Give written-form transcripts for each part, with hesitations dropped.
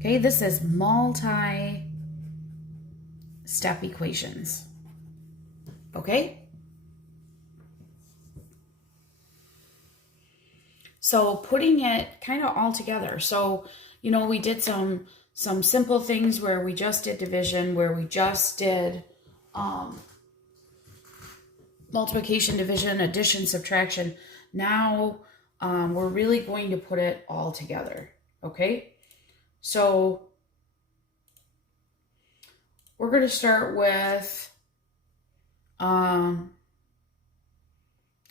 Okay, this is multi-step equations. Okay? So putting it kind of all together. So, you know, we did some simple things where we just did division, where we just did multiplication, division, addition, subtraction. Now we're really going to put it all together. Okay? So we're going to start with, I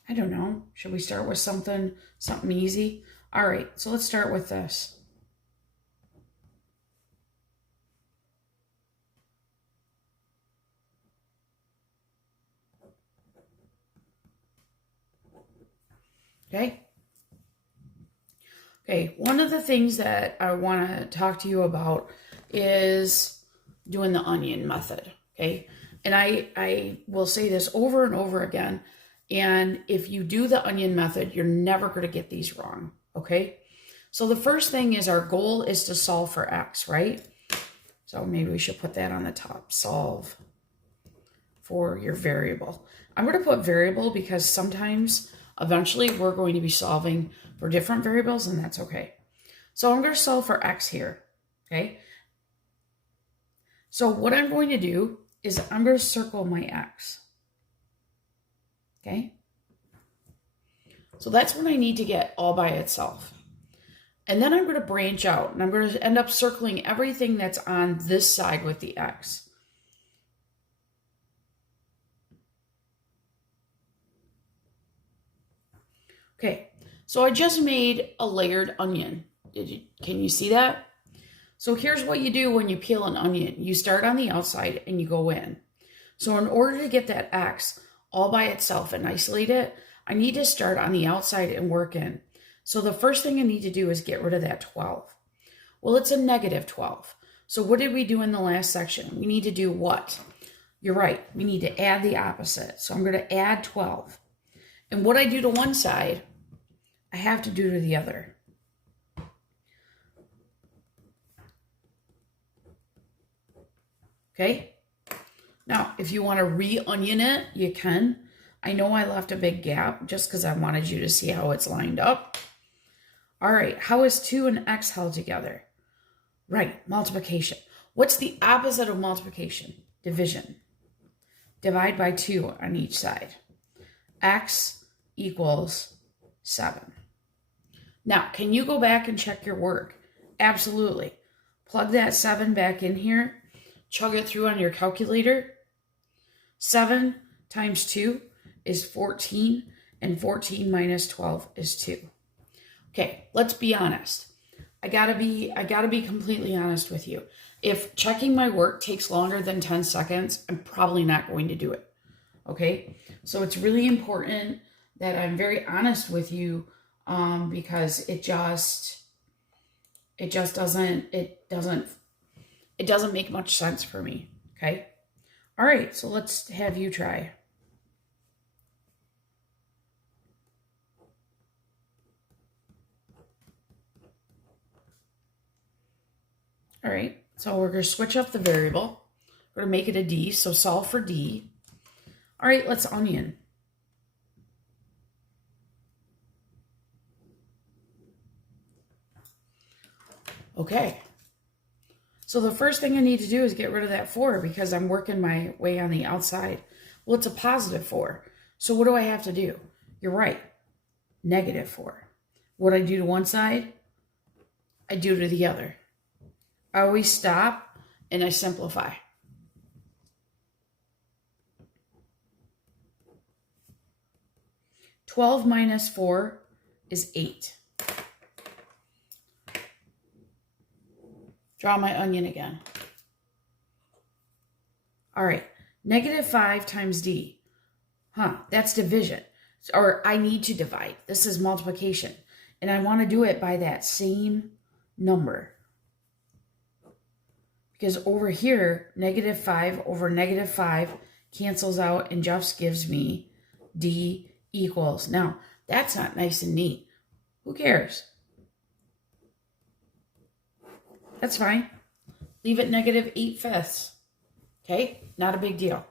don't know. Should we start with something easy? All right, so let's start with this. Okay? Okay, one of the things that I want to talk to you about is doing the onion method, okay? And I will say this over and over again, and if you do the onion method, you're never going to get these wrong, okay? So the first thing is our goal is to solve for x, right? So maybe we should put that on the top, solve for your variable. I'm going to put variable because sometimes, eventually, we're going to be solving for different variables, and that's okay. So I'm going to solve for x here, okay? So what I'm going to do is I'm going to circle my x, okay? So that's what I need to get all by itself. And then I'm going to branch out, and I'm going to end up circling everything that's on this side with the x. Okay, so I just made a layered onion. Can you see that? So here's what you do when you peel an onion. You start on the outside and you go in. So in order to get that x all by itself and isolate it, I need to start on the outside and work in. So the first thing I need to do is get rid of that 12. Well, it's a negative 12. So what did we do in the last section? We need to do what? You're right. We need to add the opposite. So I'm going to add 12. And what I do to one side, I have to do to the other. Okay? Now, if you want to re-onion it, you can. I know I left a big gap just because I wanted you to see how it's lined up. All right, how is 2 and x held together? Right, multiplication. What's the opposite of multiplication? Division. Divide by 2 on each side. X equals 7. Now, can you go back and check your work? Absolutely. Plug that 7 back in here. Chug it through on your calculator. 7 times 2 is 14, and 14 minus 12 is 2. Okay, let's be honest. I gotta be completely honest with you. If checking my work takes longer than 10 seconds, I'm probably not going to do it. Okay, so it's really important that I'm very honest with you, because it doesn't make much sense for me. Okay, all right, so let's have you try. All right, so we're going to switch up the variable. We're going to make it a d, so solve for d. All right, let's onion. Okay, so the first thing I need to do is get rid of that 4 because I'm working my way on the outside. Well, it's a positive 4, so what do I have to do? You're right, negative 4. What I do to one side, I do to the other. I always stop and I simplify. (12 minus 4 is 8. Draw my onion again. All right, negative 5 times d. That's division. Or I need to divide. This is multiplication. And I want to do it by that same number. Because over here, negative 5 over negative 5 cancels out and just gives me d equals. Now, that's not nice and neat. Who cares? That's fine. Leave it negative 8/5. Okay, not a big deal.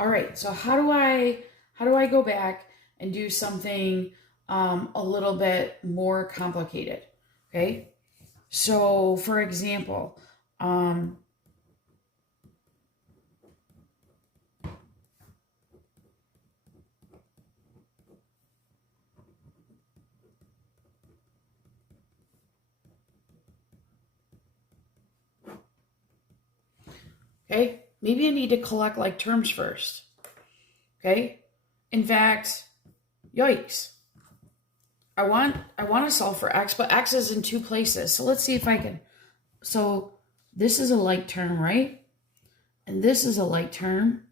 All right, so how do I go back and do something a little bit more complicated? Okay, so for example, okay, maybe I need to collect like terms first. Okay, in fact, yikes. I want to solve for x, but x is in two places. So let's see if I can. So this is a like term, right? And this is a like term.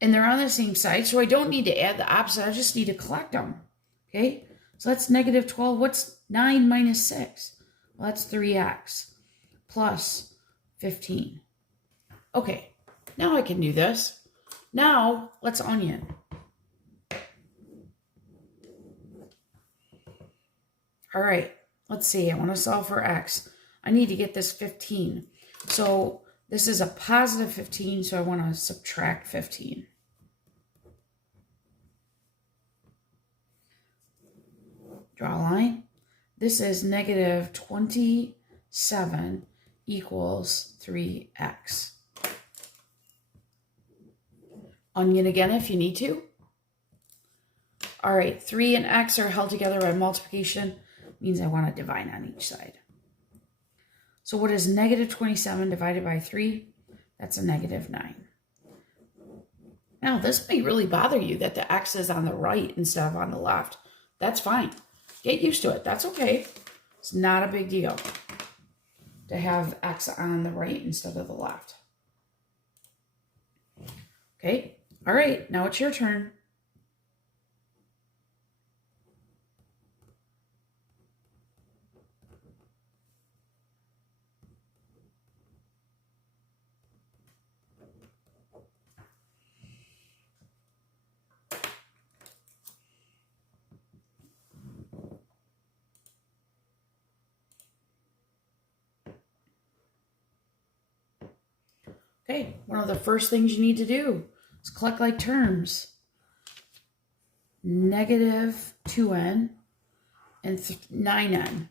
And they're on the same side, so I don't need to add the opposite. I just need to collect them. Okay? So that's negative 12. What's 9 minus 6? Well, that's 3x plus 15. Okay, now I can do this. Now, let's onion. All right, let's see. I want to solve for x. I need to get this 15. So this is a positive 15, so I want to subtract 15. Draw a line. This is negative 27 equals 3x. Onion again if you need to. All right, 3 and x are held together by multiplication. Means I want to divide on each side. So what is negative 27 divided by 3? That's a negative 9. Now, this may really bother you that the x is on the right instead of on the left. That's fine. Get used to it. That's okay. It's not a big deal to have x on the right instead of the left. Okay. All right. Now it's your turn. Okay, one of the first things you need to do is collect like terms. Negative 2n and 9n.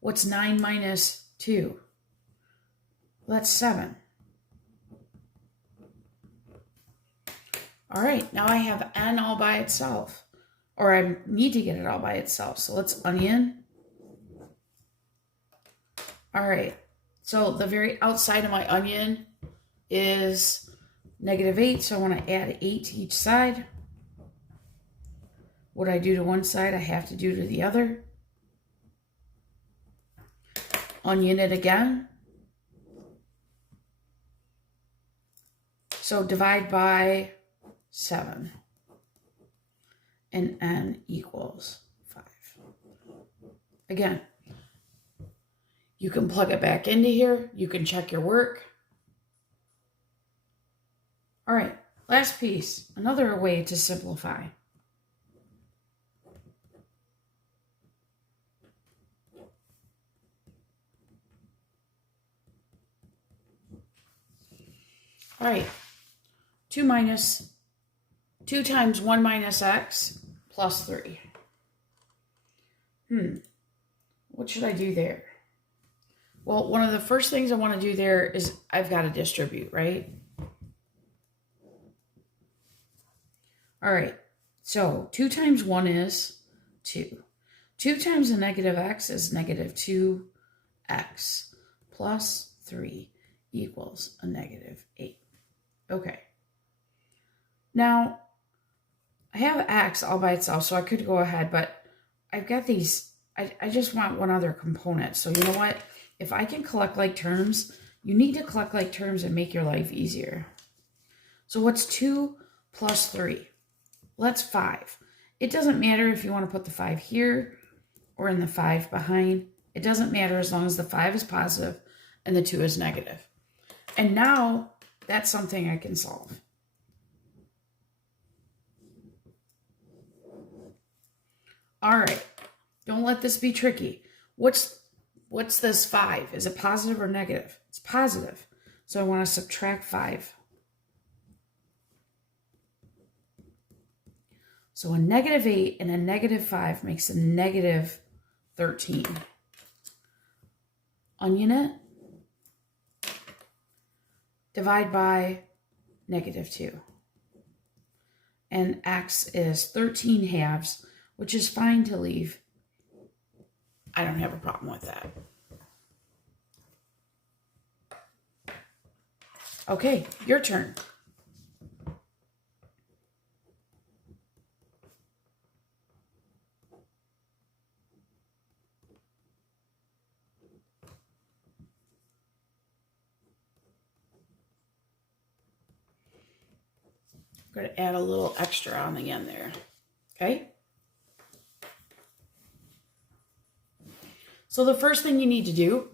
What's 9 minus 2? Well, that's 7. All right, now I have n all by itself. Or I need to get it all by itself. So let's onion. All right, so the very outside of my onion is negative 8, so I want to add 8 to each side. What I do to one side, I have to do to the other. Onion it again. So divide by 7. And n equals 5. Again, you can plug it back into here. You can check your work. All right, last piece, another way to simplify. All right, 2 times 1 minus x plus 3. What should I do there? Well, one of the first things I want to do there is I've got to distribute, right? All right, so 2 times 1 is 2. 2 times a negative x is negative 2x plus 3 equals a negative 8. Okay. Now, I have x all by itself, so I could go ahead, but I've got these, I just want one other component. So you know what? If I can collect like terms, you need to collect like terms and make your life easier. So what's 2 plus 3? Well, that's 5. It doesn't matter if you want to put the 5 here or in the 5 behind. It doesn't matter as long as the 5 is positive and the 2 is negative. And now that's something I can solve. All right, don't let this be tricky. What's this 5? Is it positive or negative? It's positive. So I want to subtract 5. So a negative 8 and a negative 5 makes a negative 13. Onion it. Divide by negative 2. And x is 13 halves, which is fine to leave. I don't have a problem with that. Okay, your turn. I'm going to add a little extra on the end there. Okay? So the first thing you need to do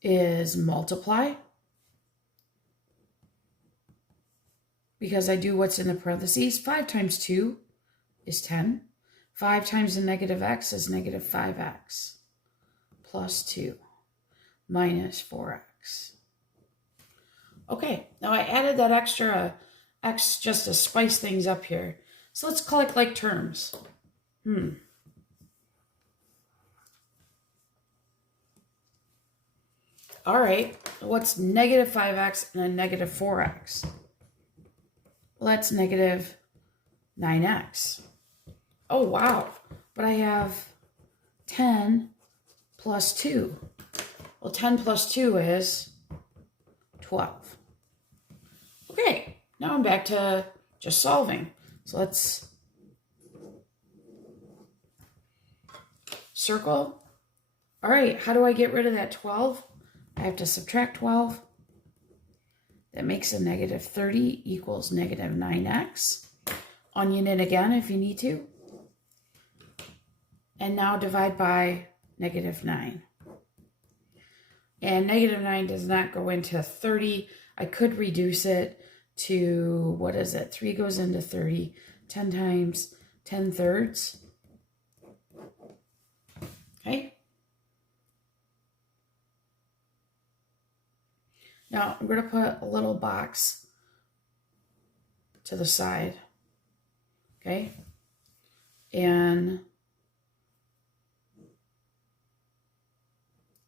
is multiply. Because I do what's in the parentheses. 5 times 2 is 10. 5 times the negative x is negative 5x. Plus 2 minus 4x. Okay, now I added that extra x just to spice things up here. So let's collect like terms. All right, what's negative 5x and a negative 4x? Well, that's negative 9x. Oh, wow. But I have 10 plus 2. Well, 10 plus 2 is 12. Okay, now I'm back to just solving. So let's circle. All right, how do I get rid of that 12? I have to subtract 12. That makes a negative 30 equals negative 9x. Onion it again if you need to. And now divide by negative 9. And negative 9 does not go into 30. I could reduce it to, what is it? 3 goes into 30. 10 times 10 thirds. Okay. Now I'm going to put a little box to the side. Okay. And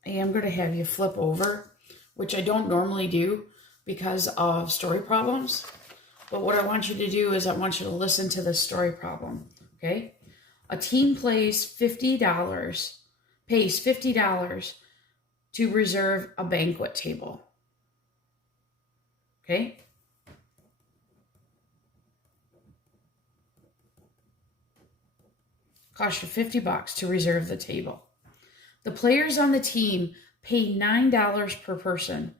I am going to have you flip over, which I don't normally do because of story problems. But what I want you to do is I want you to listen to this story problem, okay? A team pays $50 to reserve a banquet table, okay? Costs you $50 to reserve the table. The players on the team pay $9 per person.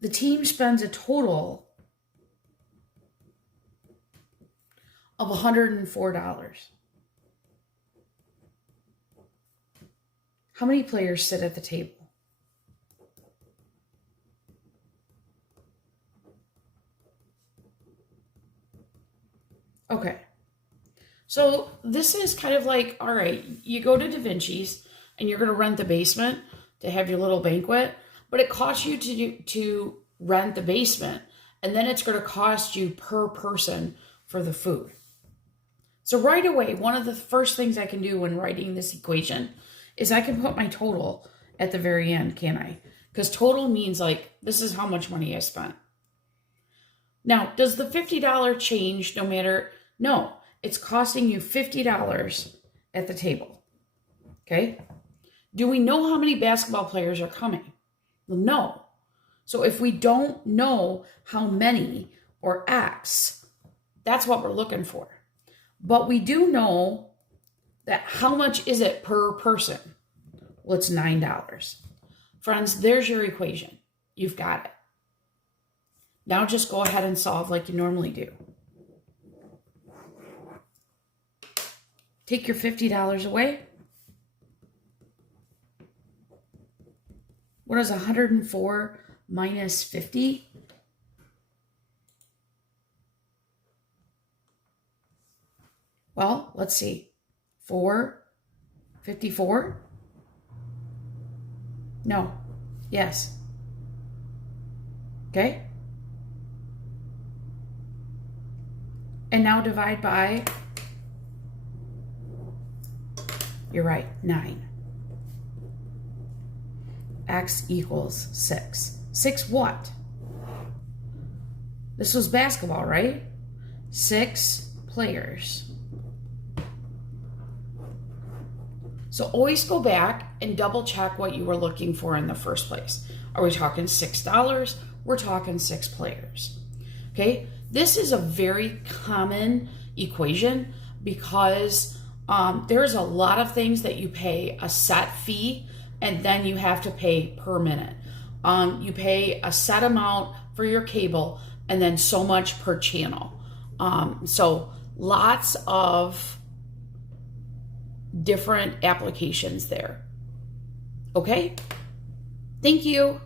The team spends a total of $104. How many players sit at the table? Okay. So this is kind of like, all right, you go to Da Vinci's and you're going to rent the basement to have your little banquet, but it costs you to rent the basement, and then it's going to cost you per person for the food. So right away, one of the first things I can do when writing this equation is I can put my total at the very end, can't I? Because total means like, this is how much money I spent. Now, does the $50 change no matter? No, it's costing you $50 at the table, okay? Do we know how many basketball players are coming? Well, no. So if we don't know how many or X, that's what we're looking for. But we do know that how much is it per person? Well, it's $9. Friends, there's your equation. You've got it. Now just go ahead and solve like you normally do. Take your $50 away. What is 104 minus 50? Well, let's see. 454? No. Yes. Okay. And now divide by, you're right, 9. X equals 6. 6 what? This was basketball, right? 6 players. So always go back and double check what you were looking for in the first place. Are we talking $6? We're talking 6 players. Okay, this is a very common equation because there's a lot of things that you pay a set fee and then you have to pay per minute. You pay a set amount for your cable and then so much per channel. So lots of different applications there. Okay, thank you.